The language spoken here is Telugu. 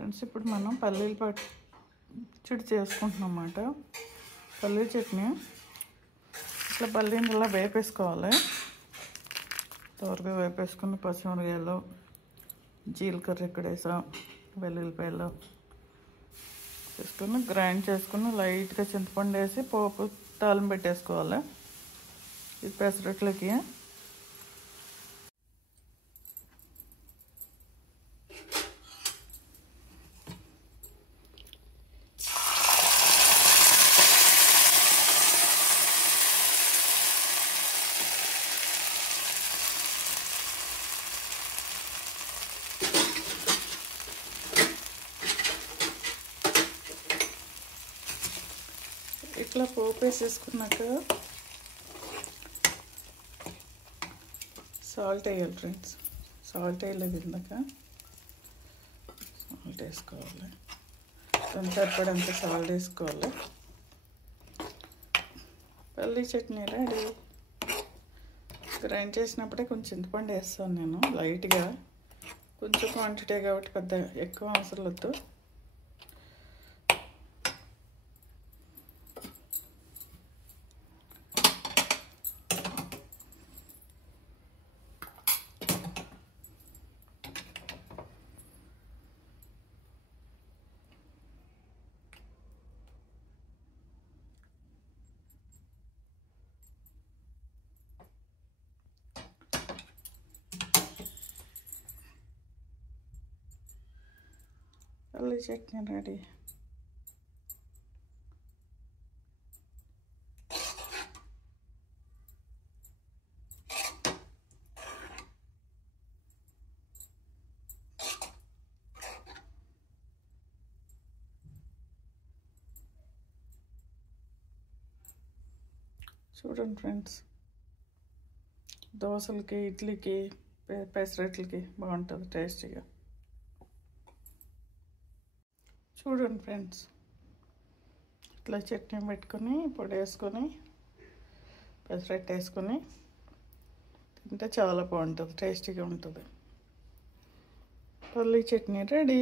ఫ్రెండ్స్, ఇప్పుడు మనం పల్లీలు పచ్చడి చేసుకుంటున్నాం అన్నమాట. పల్లీ చట్నీ ఇట్లా పల్లీని ఇలా వేపేసుకోవాలి. త్వరగా వేపేసుకుని పచ్చిమిరకాయలు, జీలకర్ర ఇక్కడ వేసాం, వెల్లుల్లిపాయలు వేసుకుని గ్రైండ్ చేసుకుని లైట్గా చింతపండు వేసి పోపు తాలింపు పెట్టేసుకోవాలి. ఇది పెసరట్లకి. ఇట్లా పోపు వేసేసుకున్నాక సాల్ట్ వేయాలి ఫ్రెండ్స్. సాల్ట్ వేయలేదు ఇందాక. సాల్ట్ వేసుకోవాలి. కొంచెం సరిపడంత సాల్ట్ వేసుకోవాలి. పల్లీ చట్నీ రెడీ. గ్రైండ్ చేసినప్పుడే కొంచెం చింతపండు వేస్తాను నేను లైట్గా. కొంచెం క్వాంటిటీ కాబట్టి పెద్ద ఎక్కువ అవసరం వద్దు. పల్లీ చట్నీ రెడీ. చూడండి ఫ్రెండ్స్, దోశలకి, ఇడ్లీకి, పెసరట్లకి బాగుంటుంది టేస్టీగా. చూడండి ఫ్రెండ్స్, ఇట్లా చట్నీ పెట్టుకొని పొడి వేసుకొని పెసరట్టు వేసుకొని తింటే చాలా బాగుంటుంది, టేస్టీగా ఉంటుంది. పల్లీ చట్నీ రెడీ.